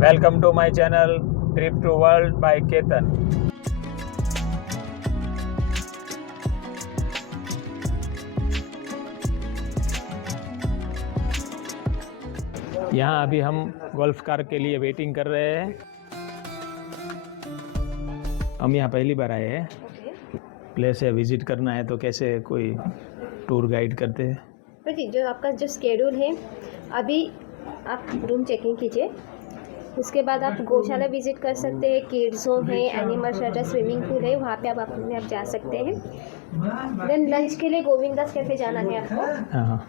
Welcome to my channel trip to world by Ketan. यहाँ अभी हम गोल्फ कार के लिए वेटिंग कर रहे हैं। हम यहाँ पहली बार आए हैं। प्लेस है, विजिट करना है, तो कैसे कोई टूर गाइड करते हैं? जो आपका जो स्केड्यूल है, अभी आप रूम चेकिंग कीजिए, उसके बाद आप गौशाला विजिट कर सकते हैं, किड्स जोन है, एनिमल शेल्टर, स्विमिंग पूल है, वहाँ पे आप अपने आप जा सकते हैं। देन लंच के लिए गोविंदास कैफे जाना है आपको। हाँ।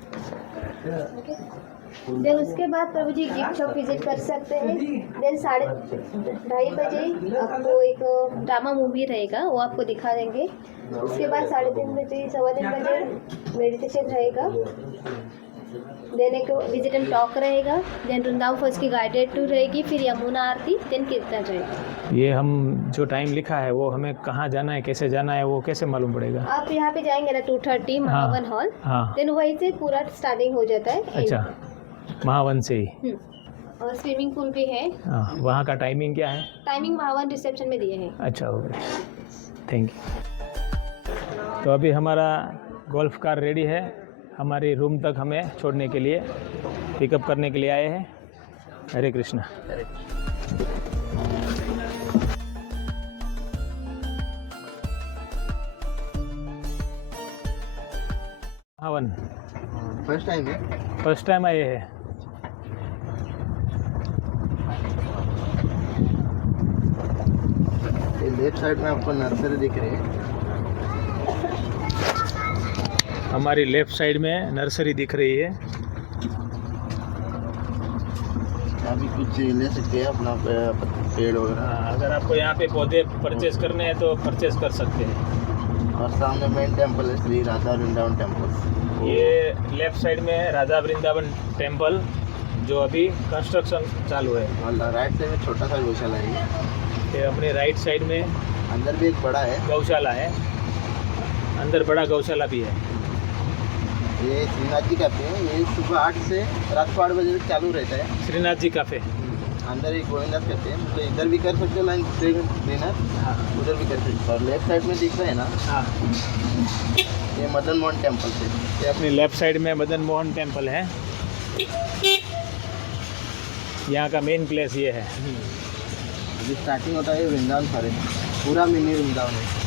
देन उसके बाद प्रभु जी गिफ्ट शॉप विजिट कर सकते हैं। देन 2:30 बजे आपको एक ड्रामा मूवी रहेगा, वो आपको दिखा देंगे। उसके बाद 3:30 बजे 3:15 बजे मेडिटेशन रहेगा। देन एक विजिट एंड टॉक रहेगा। देन वृंदावन फर्स्ट की गाइडेड टूर रहेगी, फिर यमुना आरती, देन कीर्तन रहेगा। ये हम जो टाइम लिखा है वो हमें कहाँ जाना है, कैसे जाना है, वो कैसे मालूम पड़ेगा? आप यहाँ पे जाएंगे ना 2:30 महावन हॉल। हाँ। देन वहीं से पूरा स्टार्टिंग हो जाता है। अच्छा, महावन से ही। और स्विमिंग पूल भी है। हाँ, वहाँ का टाइमिंग क्या है? टाइमिंग महावन रिसेप्शन में दिए हैं। अच्छा, ओके, थैंक यू। तो अभी हमारा गोल्फ कार रेडी है, हमारी रूम तक हमें छोड़ने के लिए, पिकअप करने के लिए आए हैं। हरे कृष्णा। महावन फर्स्ट टाइम आए हैं। लेफ्ट साइड में आपको नर्सरी दिख रही है। हमारी लेफ्ट साइड में नर्सरी दिख रही है। अभी कुछ ले सकते हैं अपना पेड़ वगैरह। अगर आपको यहाँ पे पौधे परचेज करने हैं तो परचेज कर सकते हैं। और सामने मेन टेम्पल है, श्री राधा वृंदावन टेम्पल। ये लेफ्ट साइड में है राधा वृंदावन टेम्पल, जो अभी कंस्ट्रक्शन चालू है। और राइट साइड में छोटा सा गौशाला है। ये अपने राइट साइड में अंदर भी एक बड़ा है गौशाला है, अंदर बड़ा गौशाला भी है। ये श्रीनाथ जी कैफे है। ये सुबह 8 से रात को 8 बजे तक चालू रहता है। श्रीनाथ जी कैफे अंदर एक गोविंदास कैफे है, तो इधर भी कर सकते हो लाइन डिनर, उधर भी कर सकते हो। और लेफ्ट साइड में दिख रहा है ना, हाँ, ये मदन मोहन टेम्पल से। ये अपनी लेफ्ट साइड में मदन मोहन टेम्पल है। यहाँ का मेन प्लेस ये है। अभी स्टार्टिंग होता है वृंदावन फॉरेस्ट, पूरा मिनी वृंदावन है।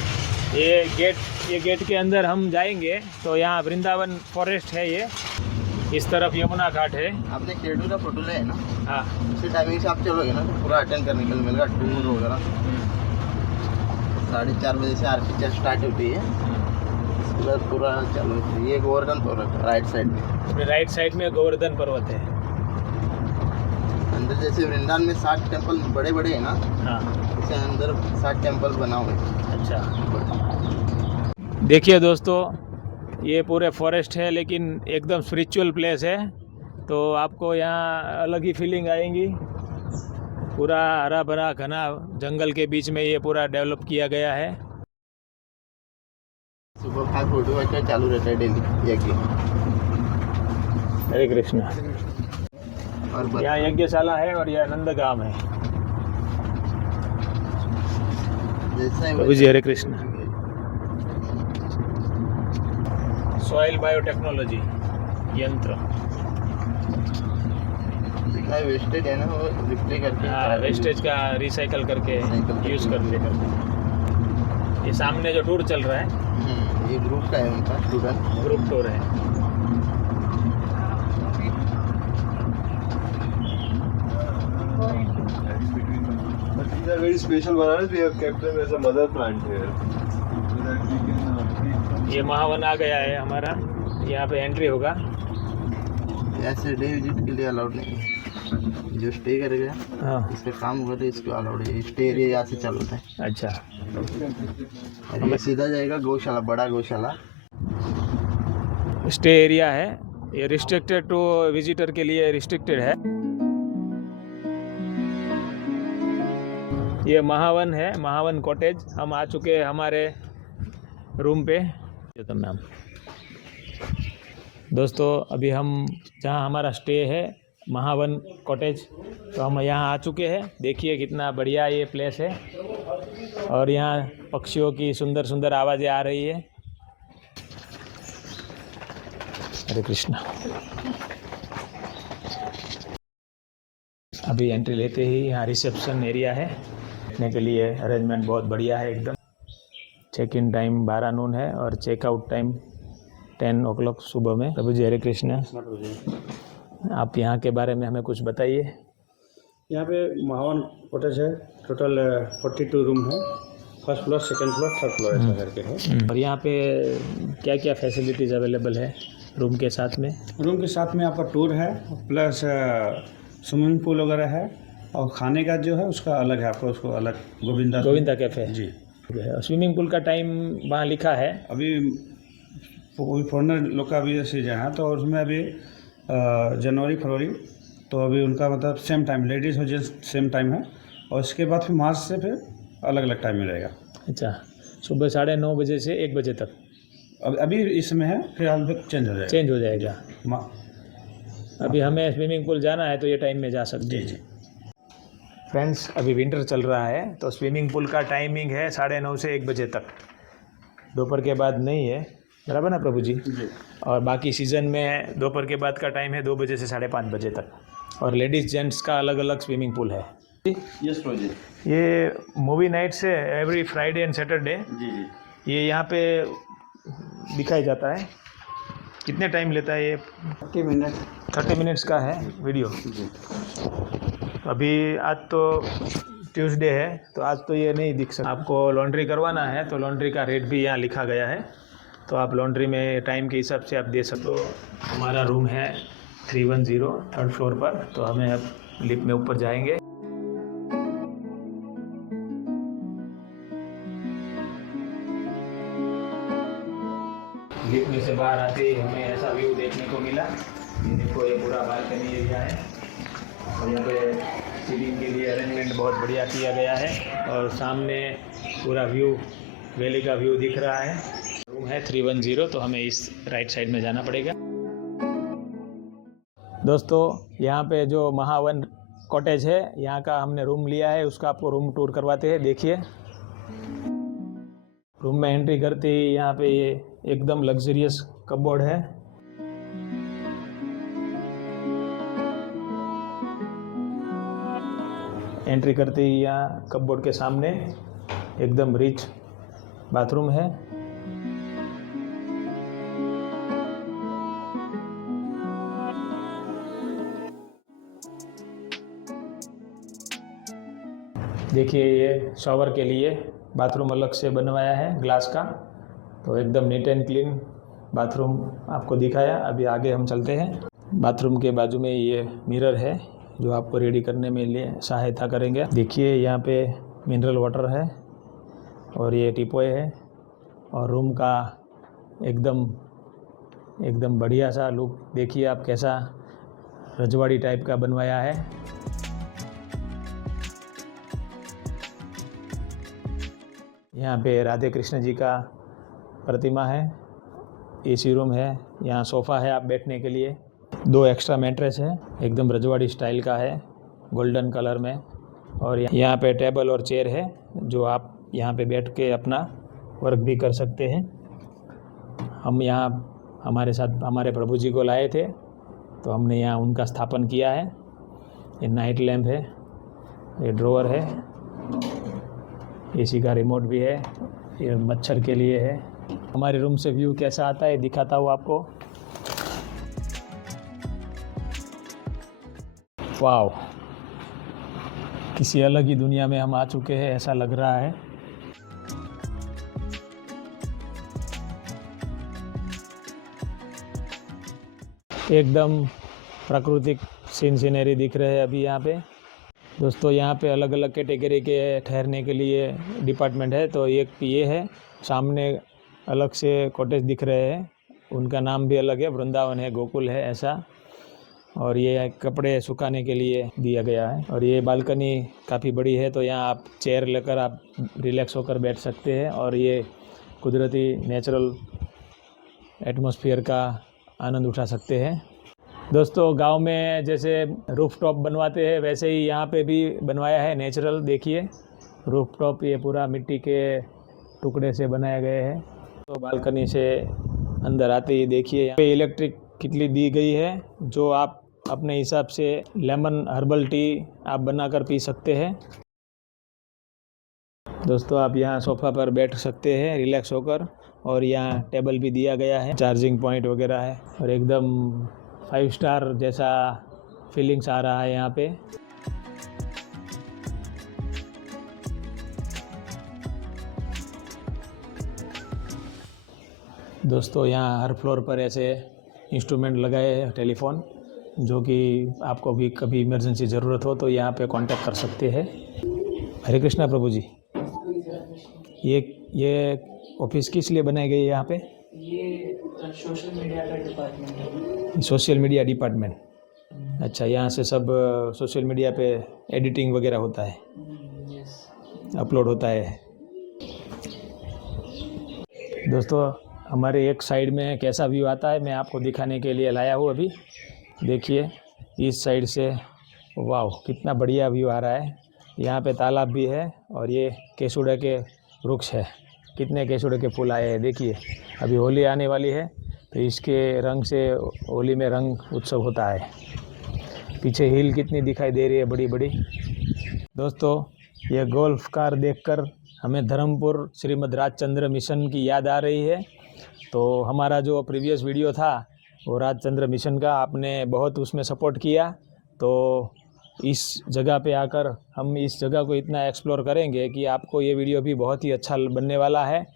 ये गेट के अंदर हम जाएंगे तो यहाँ वृंदावन फॉरेस्ट है। ये इस तरफ यमुना घाट है। आपने शेड्यूल का फोटो लिया है ना? हाँ। उसी टाइमिंग से आप चलोगे ना तो पूरा अटेंड करने के लिए मिलेगा, टूर वगैरह। 4:30 बजे से आरती स्टार्ट होती है, उसके बाद पूरा चालू होती है। ये गोवर्धन पर्वत राइट साइड में। राइट साइड में गोवर्धन पर्वत है। अंदर जैसे वृंदावन में 7 टेम्पल बड़े बड़े हैं ना, हाँ, इसे अंदर 7 टेम्पल बना हुए हैं। अच्छा, देखिए दोस्तों, ये पूरे फॉरेस्ट है लेकिन एकदम स्पिरिचुअल प्लेस है, तो आपको यहाँ अलग ही फीलिंग आएंगी। पूरा हरा भरा घना जंगल के बीच में ये पूरा डेवलप किया गया है। सुबह 5 फोटो वगैरह चालू रहता है डेली यज्ञ। हरे कृष्णा। और यहाँ यज्ञशाला है और यह नंदगाम है। जैसा प्रभु जी हरे कृष्णा। सॉइल बायोटेक्नोलॉजी यंत्र, जितना वेस्टेज है ना वो रिप्ले करके, वेस्टेज का रिसाइकल करके यूज़ करते ये सामने जो टूर चल रहा है, ये ग्रुप का है, उनका स्टूडेंट ग्रुप टूर है। These are very special bananas. We have kept them as a mother plant here. So that we can ये महावन आ गया है हमारा, यहाँ पे एंट्री होगा। ऐसे डे विजिट के लिए अलाउड नहीं है। जो स्टे करेगा, हाँ, इसका काम होगा तो इसको अलाउड है। स्टे एरिया यहाँ से चालू होता है। अच्छा, और ये सीधा जाएगा गौशाला, बड़ा गौशाला। स्टे एरिया है ये, रिस्ट्रिक्टेड टू विजिटर के लिए रिस्ट्रिक्टेड है। ये महावन है, महावन कॉटेज। हम आ चुके हैं हमारे रूम पे। तो मैम दोस्तों, अभी हम जहाँ हमारा स्टे है महावन कॉटेज। तो हम यहाँ आ चुके हैं। देखिए कितना बढ़िया ये प्लेस है और यहाँ पक्षियों की सुंदर सुंदर आवाज़ें आ रही है। हरे कृष्णा। अभी एंट्री लेते ही यहाँ रिसेप्शन एरिया है, बैठने के लिए अरेंजमेंट बहुत बढ़िया है एकदम। चेक इन टाइम 12 नून है और चेकआउट टाइम 10 o'clock सुबह में। प्रभु जी हरे कृष्ण। आप यहाँ के बारे में हमें कुछ बताइए। यहाँ पे महावन कॉटेज है, टोटल 42 रूम है, first floor, second floor, third floor ऐसा करके है। और यहाँ पे क्या क्या फैसिलिटीज़ अवेलेबल है रूम के साथ में? रूम के साथ में आपका टूर है, प्लस स्विमिंग पूल वगैरह है, और खाने का जो है उसका अलग है, आपको उसको अलग गोविंदा कैफ़े जी। स्विमिंग पूल का टाइम वहाँ लिखा है। अभी फॉरनर लोग का भी सीजन है तो उसमें अभी जनवरी फरवरी, तो अभी उनका मतलब सेम टाइम, लेडीज़ और जेंट्स सेम टाइम है, और इसके बाद फिर मार्च से फिर अलग अलग टाइम मिलेगा। अच्छा, सुबह 9:30 बजे से 1 बजे तक। अभी इसमें है, फिर चेंज हो जाएगा। अभी हमें स्विमिंग पूल जाना है तो ये टाइम में जा सकते हैं। फ्रेंड्स, अभी विंटर चल रहा है तो स्विमिंग पूल का टाइमिंग है 9:30 से 1 बजे तक, दोपहर के बाद नहीं है, बराबर ना प्रभु जी? और बाकी सीज़न में दोपहर के बाद का टाइम है 2 बजे से 5:30 बजे तक, और लेडीज़ जेंट्स का अलग अलग स्विमिंग पूल है। यस प्रोजी। ये मूवी नाइट से एवरी फ्राइडे एंड सैटरडे जी जी। ये यहाँ पे दिखाया जाता है। कितने टाइम लेता है ये? 30 मिनट्स का है वीडियो। अभी आज तो ट्यूसडे है तो आज तो ये नहीं दिख सकता। आपको लॉन्ड्री करवाना है तो लॉन्ड्री का रेट भी यहाँ लिखा गया है, तो आप लॉन्ड्री में टाइम के हिसाब से आप दे सकते हो। हमारा रूम है 310 थर्ड फ्लोर पर, तो हमें अब लिफ्ट में ऊपर जाएंगे। लिफ्ट में से बाहर आते ही हमें ऐसा व्यू देखने को मिला। ये देखो, ये पूरा बालकनी एरिया है और यहाँ पे सीटिंग के लिए अरेंजमेंट बहुत बढ़िया किया गया है, और सामने पूरा व्यू, वैली का व्यू दिख रहा है। रूम है 310, तो हमें इस राइट साइड में जाना पड़ेगा। दोस्तों, यहाँ पे जो महावन कॉटेज है यहाँ का हमने रूम लिया है, उसका आपको रूम टूर करवाते हैं। देखिए, रूम में एंट्री करते ही यहाँ पे ये एकदम लग्जरियस कपबोर्ड है। एंट्री करते ही यहाँ कपबोर्ड के सामने एकदम रिच बाथरूम है। देखिए, ये शॉवर के लिए बाथरूम अलग से बनवाया है ग्लास का, तो एकदम नीट एंड क्लीन बाथरूम आपको दिखाया। अभी आगे हम चलते हैं। बाथरूम के बाजू में ये मिरर है जो आपको रेडी करने में लिए सहायता करेंगे। देखिए, यहाँ पे मिनरल वाटर है और ये टीपॉय है, और रूम का एकदम बढ़िया सा लुक देखिए आप, कैसा रजवाड़ी टाइप का बनवाया है। यहाँ पे राधे कृष्ण जी का प्रतिमा है। एसी रूम है, यहाँ सोफ़ा है आप बैठने के लिए। 2 एक्स्ट्रा मैट्रेस है, एकदम रजवाड़ी स्टाइल का है, गोल्डन कलर में। और यहाँ पे टेबल और चेयर है जो आप यहाँ पे बैठ के अपना वर्क भी कर सकते हैं। हम यहाँ हमारे साथ हमारे प्रभु जी को लाए थे, तो हमने यहाँ उनका स्थापन किया है। ये नाइट लैम्प है, ये ड्रॉअर है, एसी का रिमोट भी है, ये मच्छर के लिए है। हमारे रूम से व्यू कैसा आता है दिखाता हूँ आपको। वाव, किसी अलग ही दुनिया में हम आ चुके हैं ऐसा लग रहा है। एकदम प्राकृतिक सीनरी दिख रहे हैं अभी यहाँ पे। दोस्तों, यहाँ पे अलग अलग कैटेगरी के ठहरने के लिए डिपार्टमेंट है। तो एक ये है, सामने अलग से कॉटेज दिख रहे हैं, उनका नाम भी अलग है, वृंदावन है, गोकुल है ऐसा। और ये कपड़े सुखाने के लिए दिया गया है। और ये बालकनी काफ़ी बड़ी है, तो यहाँ आप चेयर लेकर आप रिलैक्स होकर बैठ सकते हैं और ये कुदरती नेचुरल एटमॉस्फेयर का आनंद उठा सकते हैं। दोस्तों गांव में जैसे रूफ टॉप बनवाते हैं वैसे ही यहाँ पे भी बनवाया है नेचुरल। देखिए रूफ टॉप ये पूरा मिट्टी के टुकड़े से बनाया गया है। तो बालकनी से अंदर आते ही देखिए यहाँ पे इलेक्ट्रिक कितली दी गई है, जो आप अपने हिसाब से लेमन हर्बल टी आप बनाकर पी सकते हैं। दोस्तों आप यहाँ सोफ़ा पर बैठ सकते हैं रिलैक्स होकर, और यहाँ टेबल भी दिया गया है, चार्जिंग पॉइंट वगैरह है, और एकदम 5 स्टार जैसा फीलिंग्स आ रहा है यहाँ पे। दोस्तों यहाँ हर फ्लोर पर ऐसे इंस्ट्रूमेंट लगाए हैं टेलीफोन, जो कि आपको भी कभी इमरजेंसी ज़रूरत हो तो यहाँ पे कांटेक्ट कर सकते हैं। हरे कृष्णा प्रभु जी। ये ऑफिस किस लिए बनाई गई है यहाँ पे? ये सोशल मीडिया का डिपार्टमेंट है। Social media department. अच्छा, यहाँ से सब सोशल मीडिया पे एडिटिंग वगैरह होता है, अपलोड होता है। दोस्तों हमारे एक साइड में कैसा व्यू आता है मैं आपको दिखाने के लिए लाया हूँ अभी। देखिए इस साइड से, वाह कितना बढ़िया व्यू आ रहा है। यहाँ पे तालाब भी है और ये केसुड़े के वृक्ष है। कितने केसुड़े के फूल आए हैं देखिए। अभी होली आने वाली है तो इसके रंग से होली में रंग उत्सव होता है। पीछे हिल कितनी दिखाई दे रही है, बड़ी बड़ी। दोस्तों ये गोल्फ कार देखकर हमें धर्मपुर श्रीमद राजचंद्र मिशन की याद आ रही है। तो हमारा जो प्रीवियस वीडियो था वो राजचंद्र मिशन का, आपने बहुत उसमें सपोर्ट किया। तो इस जगह पे आकर हम इस जगह को इतना एक्सप्लोर करेंगे कि आपको ये वीडियो भी बहुत ही अच्छा बनने वाला है।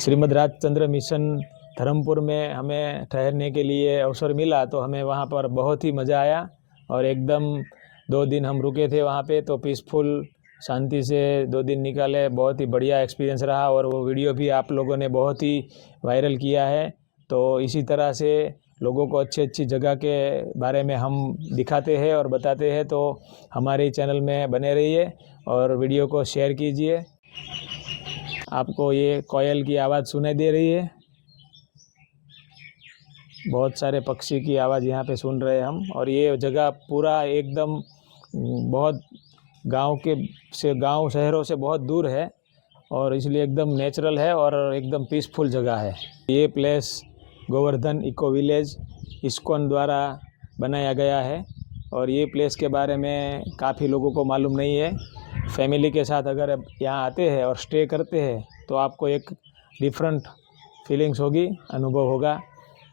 श्रीमद राजचंद्र मिशन धर्मपुर में हमें ठहरने के लिए अवसर मिला तो हमें वहाँ पर बहुत ही मज़ा आया, और एकदम 2 दिन हम रुके थे वहाँ पे, तो पीसफुल शांति से 2 दिन निकाले। बहुत ही बढ़िया एक्सपीरियंस रहा, और वो वीडियो भी आप लोगों ने बहुत ही वायरल किया है। तो इसी तरह से लोगों को अच्छी अच्छी जगह के बारे में हम दिखाते हैं और बताते हैं। तो हमारे चैनल में बने रहिए और वीडियो को शेयर कीजिए। आपको ये कोयल की आवाज़ सुनाई दे रही है, बहुत सारे पक्षी की आवाज़ यहाँ पे सुन रहे हैं हम। और ये जगह पूरा एकदम बहुत गांव शहरों से बहुत दूर है, और इसलिए एकदम नेचुरल है और एकदम पीसफुल जगह है। ये place Govardhan eco village ISKCON द्वारा बनाया गया है, और ये प्लेस के बारे में काफ़ी लोगों को मालूम नहीं है। फैमिली के साथ अगर यहाँ आते हैं और स्टे करते हैं तो आपको एक डिफरेंट फीलिंग्स होगी, अनुभव होगा।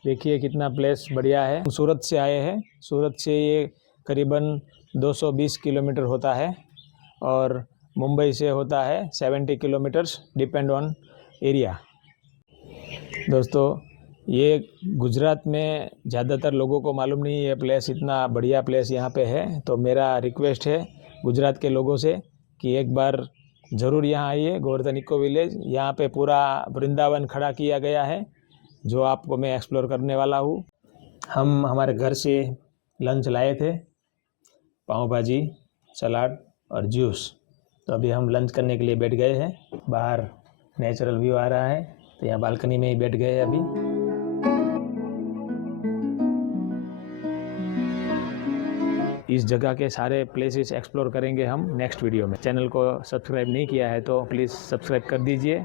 देखिए कितना प्लेस बढ़िया है। सूरत से आए हैं। सूरत से ये करीबन 220 किलोमीटर होता है, और मुंबई से होता है 70 किलोमीटर्स, डिपेंड ऑन एरिया। दोस्तों ये गुजरात में ज़्यादातर लोगों को मालूम नहीं है प्लेस, इतना बढ़िया प्लेस यहाँ पे है। तो मेरा रिक्वेस्ट है गुजरात के लोगों से कि एक बार ज़रूर यहाँ आइए, गोवर्धन इको विलेज। यहाँ पे पूरा वृंदावन खड़ा किया गया है, जो आपको मैं एक्सप्लोर करने वाला हूँ। हम हमारे घर से लंच लाए थे, पाव भाजी, सलाद और जूस। तो अभी हम लंच करने के लिए बैठ गए हैं। बाहर नेचुरल व्यू आ रहा है, तो यहाँ बालकनी में ही बैठ गए अभी। इस जगह के सारे प्लेसेस एक्सप्लोर करेंगे हम नेक्स्ट वीडियो में। चैनल को सब्सक्राइब नहीं किया है तो प्लीज़ सब्सक्राइब कर दीजिए।